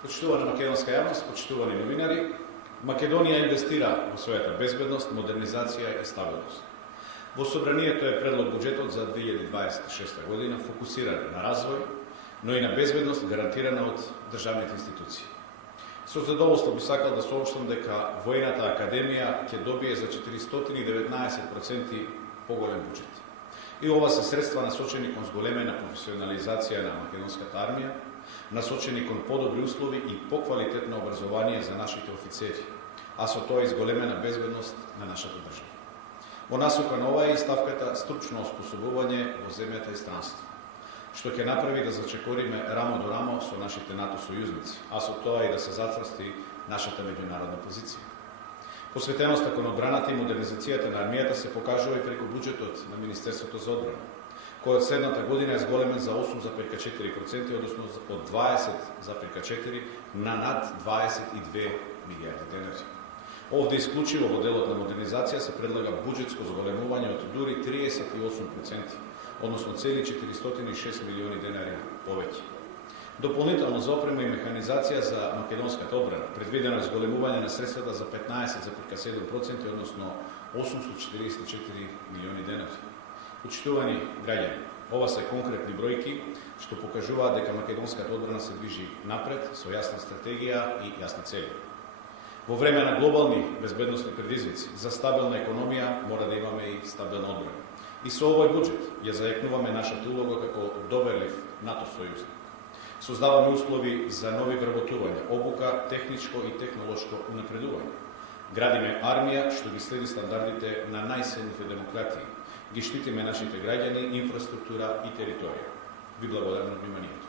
Почитувана македонска јавност, почитувани новинари, Македонија инвестира во својата безбедност, модернизација и стабилност. Во собранието е предлог буџетот за 2026 година фокусиран на развој, но и на безбедност гарантирана од државните институции. Со задоволство би сакал да соопштам дека Воената академија ќе добие за 419% поголем буџет. И ова се средства насочени кон зголемена професионализација на македонската армија, насочени кон подобри услови и поквалитетно образование за нашите офицери, а со тоа и зголемена безбедност на нашата држава. Во насока на ова е и ставката стручно оспособување во земјата и странство, што ќе направи да зачекориме рамо до рамо со нашите НАТО сојузници, а со тоа и да се зацврсти нашата меѓународна позиција. Посветеноста кон одбраната и модернизацијата на армијата се покажува и преку буџетот на Министерството за одбрана, кој од следната година е зголемен за 8,4%, односно од 20,4% на над 22 милијарди денари. Овде исклучиво во делот на модернизација се предлага буџетско зголемување од дури 38%, односно цели 406 милиони денари повеќе. Дополнително за опрема и механизација за македонската одбрана предвидено е зголемување на средствата за 15,7%, односно 844 милиони денари. Почитувани граѓани, ова се конкретни бројки што покажуваат дека македонската одбрана се движи напред со јасна стратегија и јасни цели. Во време на глобални безбедносни предизвици за стабилна економија мора да имаме и стабилна одбрана. И со овој буџет ја зајакнуваме нашата улога како доверлив НАТО сојузник. Создаваме услови за нови вработувања, обука, техничко и технолошко унапредување. Градиме армија што ги следи стандардите на најсилните демократии. Ги штитиме нашите граѓани, инфраструктура и територија. Ви благодарам на вниманието.